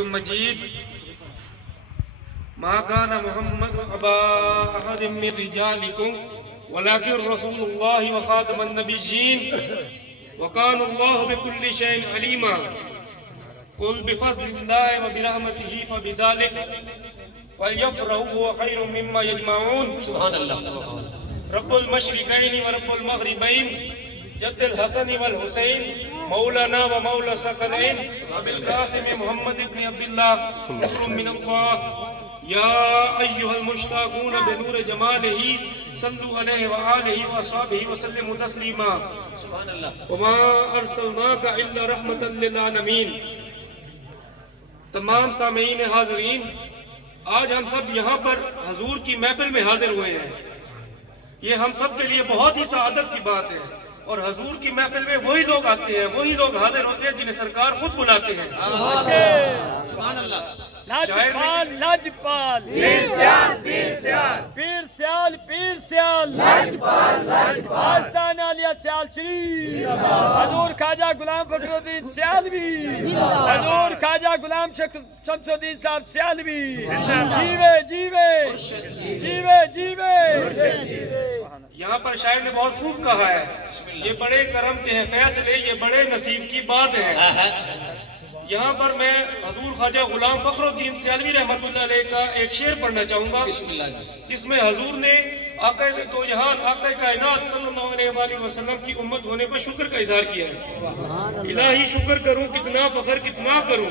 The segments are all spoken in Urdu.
مجيد ما كان محمد أبا أحد من رجالكم ولكن رسول الله وخاتم النبيين وكان الله بكل شيء عليما قل بفضل الله وبرحمته فبذلك فليفرحوا هو خير مما يجمعون سبحان الله. رب المشرقين ورب المغربين جد الحسن والحسين مولانا ومولى الثقلين بالقاسم محمد بن عبد الله نور من الله يا أيها المشتاقون بنور جماله صلوا عليه وآله وأصحابه وسلموا تسليما سبحان الله. وما أرسلناك إلا رحمة للعالمين. تمام سامعین حاضرین، آج ہم سب یہاں پر حضور کی محفل میں حاضر ہوئے ہیں. یہ ہم سب کے لیے بہت ہی سعادت کی بات ہے، اور حضور کی محفل میں وہی لوگ آتے ہیں، وہی لوگ حاضر ہوتے ہیں جنہیں سرکار خود بلاتے ہیں. سبحان اللہ. لاجپال لاجپال پیر سیال پیر سیال پیر سیال پیر سیال لاجپال لاجپال آستان عالیہ سیال شریف حضور خواجہ غلام فخر الدین سیالوی حضور خواجہ غلام شمس الدین صاحب سیالوی جیوے جیوے جیوے جیوے. یہاں پر شاعر نے بہت خوب کہا ہے، یہ بڑے کرم کے ہیں فیصلے، یہ بڑے نصیب کی بات ہے. یہاں پر میں حضور خواجہ غلام فخر الدین سیالوی رحمۃ اللہ علیہ کا ایک شعر پڑھنا چاہوں گا، بسم اللہ. جس میں حضور نے آقا دو جہان آقا کائنات صلی اللہ علیہ وآلہ وسلم کی امت ہونے پر شکر کا اظہار کیا ہے. الہی شکر کروں کتنا، فخر کتنا کروں،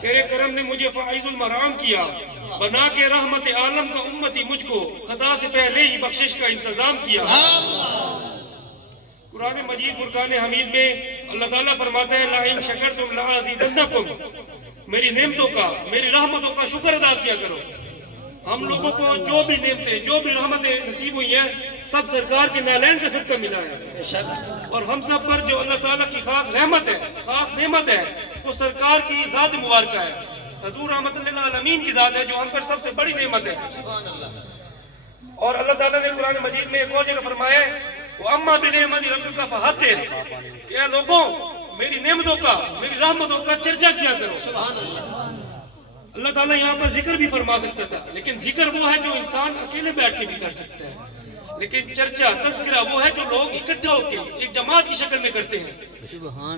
تیرے کرم نے مجھے فائز المرام کیا، بنا کے رحمت عالم کا امتی مجھ کو خدا سے پہلے ہی بخشش کا انتظام کیا. قرآن مجید فرقان حمید میں اللہ تعالیٰ فرماتا ہے لَئِن شَكَرْتُمْ لَأَزِيدَنَّكُمْ، میری نعمتوں کا، میری رحمتوں کا شکر ادا کیا کرو. ہم لوگوں کو جو بھی نعمتیں، جو بھی رحمتیں نصیب ہوئی ہیں، سب سرکار کے نالین کا صدقہ ملا ہے. اور ہم سب پر جو اللہ تعالیٰ کی خاص رحمت ہے، خاص نعمت ہے، وہ سرکار کی ذات مبارکہ ہے. حضور رحمت للعالمین کی ذات ہے جو ہم پر سب سے بڑی نعمت ہے. اور اللہ تعالیٰ نے قرآن مجید میں ایک اور جگہ فرمایا ہے وَأَمَّا بِنِعْمَتِ رَبِّكَ فَحَدِّثْ، کہ اے لوگوں میری نعمتوں کا، میری رحمتوں کا چرچا کیا کرو. سبحان اللہ. اللہ تعالیٰ یہاں پر ذکر بھی فرما سکتا تھا، لیکن ذکر وہ ہے جو انسان اکیلے بیٹھ کے بھی کر سکتا ہے، لیکن چرچا تذکرہ وہ ہے جو لوگ اکٹھا ہو کے ایک جماعت کی شکل میں کرتے ہیں.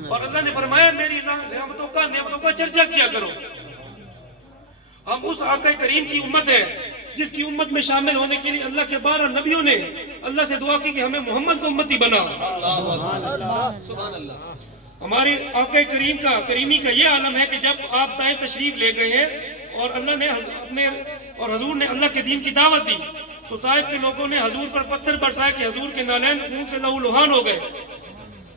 اور اللہ نے فرمایا میری رحمتوں کا، نعمتوں کا چرچا کیا کرو. ہم اس آقا کریم کی امت ہے جس کی امت میں شامل ہونے کے لیے اللہ کے 12 نبیوں نے اللہ سے دعا کی کہ ہمیں محمد کو امتی بنا. سبحان اللہ. ہمارے آقا کریم کا، کریمی کا یہ عالم ہے کہ جب آپ طائف تشریف لے گئے ہیں اور اللہ نے اپنے اور حضور نے اللہ کے دین کی دعوت دی، تو طائف کے لوگوں نے حضور پر پتھر برسائے کہ حضور کے نالین خون سے لہو لہان ہو گئے.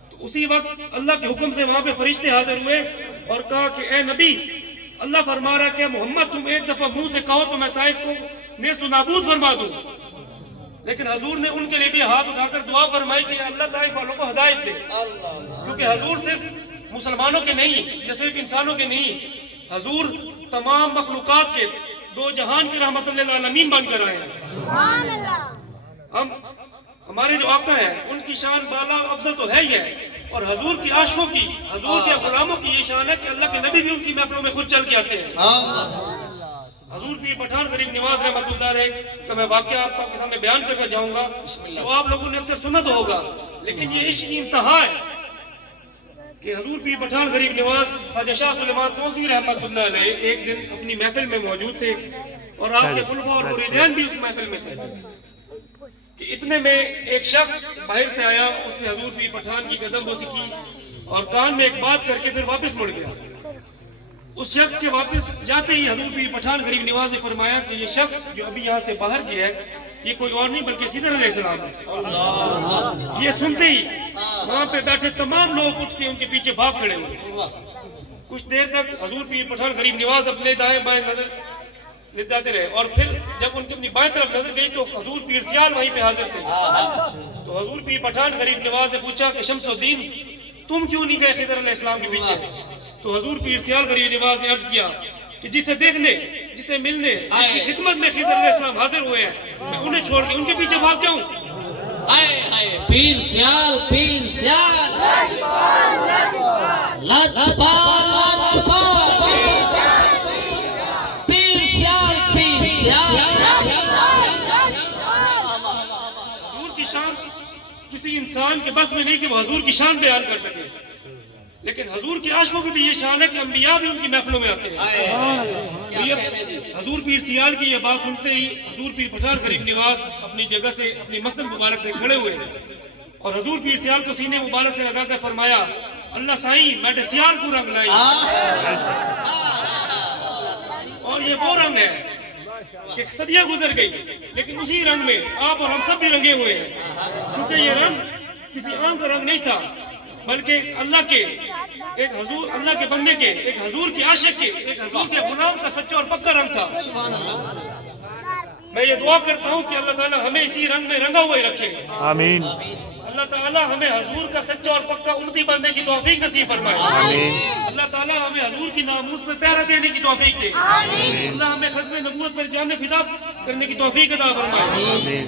تو اسی وقت اللہ کے حکم سے وہاں پہ فرشتے حاضر ہوئے اور کہا کہ اے نبی، اللہ فرما رہا کہ محمد تم ایک دفعہ منہ سے کہو تو میں طائف کو نیست و نابود فرما دوں. لیکن حضور نے ان کے لیے بھی ہاتھ اٹھا کر دعا فرمائی کہ اللہ طائف والوں کو ہدایت دے، کیونکہ حضور صرف مسلمانوں کے نہیں یا صرف انسانوں کے نہیں، حضور تمام مخلوقات کے، دو جہان کے رحمت للعالمین بن کر آئے ہیں. ہمارے جو آقا ہیں ان کی شان بالا افضل تو ہے ہی ہے، اور حضور کی عاشقوں کی، حضور کے غلاموں کی یہ شان ہے کہ اللہ کے نبی بھی ان کی محفلوں میں خود چل کے آتے ہیں. حضور پیر پٹھان غریب نواز رحمت اللہ علیہ کا میں واقعہ آپ سب کے سامنے بیان کر کے جاؤں گا، تو آپ لوگوں نے اکثر سنا تو ہوگا، لیکن یہ عشق کی انتہا ہے کہ حضور پیر پٹھان غریب نواز خواجہ شاہ سلیمان توسی رحمت اللہ علیہ ایک دن اپنی محفل میں موجود تھے، اور آپ کے خلفاء اور مریدین بھی اس محفل میں تھے، کہ اتنے میں ایک شخص باہر سے آیا، اس نے حضور پیر پٹھان کی قدم بوسی کی اور کان میں ایک بات کر کے پھر واپس مڑ گیا. اس شخص کے واپس جاتے ہی حضور پیر پٹھان غریب نواز نے فرمایا کہ یہ شخص جو ابھی یہاں سے باہر گیا ہے یہ کوئی اور نہیں بلکہ خضر علیہ السلام ہے. یہ سنتے ہی وہاں پہ بیٹھے تمام لوگ اٹھ کے ان کے پیچھے بھاگ کھڑے ہوئے. کچھ دیر تک حضور پیر پٹھان غریب نواز اپنے دائیں بائیں نظر جاتے رہے، اور پھر جب ان کی اپنی بائیں طرف نظر گئی تو حضور پیر سیال وہیں پہ حاضر تھے. تو حضور پیر پٹھان غریب نواز نے پوچھا کہ شمس الدین تم کیوں نہیں گئے خضر علیہ السلام کے پیچھے؟ تو حضور پیر سیال غریب نواز نے عرض کیا کہ جسے دیکھنے، جسے ملنے، جس کی خدمت میں خضر علیہ السلام حاضر ہوئے ہیں، میں انہیں چھوڑ کے ان کے پیچھے بھاگ کیوں؟ پیر سیال پیر سیال لاجپال لاجپال کسی انسان کے بس میں نہیں کہ وہ حضور کی شان بیان کر سکے، لیکن حضور کی عاشقوں کی بھی یہ شان ہے کہ انبیاء بھی ان کی محفلوں میں آتے ہیں۔ تو یہ حضور پیر سیال کی یہ بات سنتے ہی حضور پیر پٹھان غریب نواز اپنی جگہ سے، اپنی مسجد مبارک سے کھڑے ہوئے اور حضور پیر سیال کو سینے مبارک سے لگا کر فرمایا، اللہ سائیں میڈے سیال کو رنگ لائی۔ اور یہ وہ رنگ ہے کہ صدیاں گزر گئی لیکن اسی رنگ میں آپ اور ہم سب بھی رنگے ہوئے ہیں، کیونکہ یہ رنگ کسی عام کا رنگ نہیں تھا بلکہ اللہ کے ایک حضور، اللہ کے بندے کے، ایک حضور کے عاشق کے، ایک حضور کے غلام کا سچا اور پکا رنگ تھا۔ میں یہ دعا کرتا ہوں کہ اللہ تعالیٰ ہمیں اسی رنگ میں رنگا ہوا ہی رکھے، آمین۔ اللہ تعالیٰ ہمیں حضور کا سچا اور پکا امتی بننے کی توفیق نصیب فرمائے، آمین۔ اللہ تعالیٰ ہمیں حضور کی ناموس میں پہرا دینے کی توفیق دے، اللہ ہمیں ختم نبوت پر جان فدا کرنے کی توفیق عطا فرمائے۔ آمین۔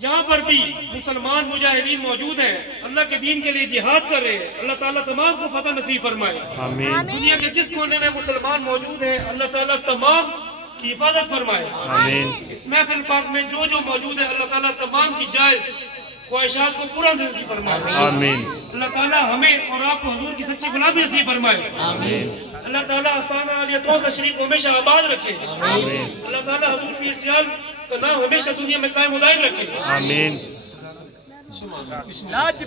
جہاں پر بھی مسلمان مجاہدین موجود ہیں، اللہ کے دین کے لیے جہاد کر رہے ہیں، اللہ تعالیٰ تمام کو فتح نصیب فرمائے۔ آمین۔ دنیا کے جس کونے میں مسلمان موجود ہیں، اللہ تعالیٰ تمام کی حفاظت فرمائے۔ آمین۔ اس محفل پاک میں جو جو موجود ہے، اللہ تعالیٰ تمام کی جائز خواہشات کو پورا نصیب فرمائے۔ آمین۔ اللہ تعالیٰ ہمیں اور آپ کو حضور کی سچی غلامی نصیب فرمائے۔ آمین۔ اللہ تعالیٰ آستانہ عالیہ توسہ شریف کو ہمیشہ آباد رکھے۔ آمین۔ اللہ تعالیٰ حضور پیر سیال کا نام ہمیشہ دنیا میں قائم و دائم رکھے۔ آمین۔ لاج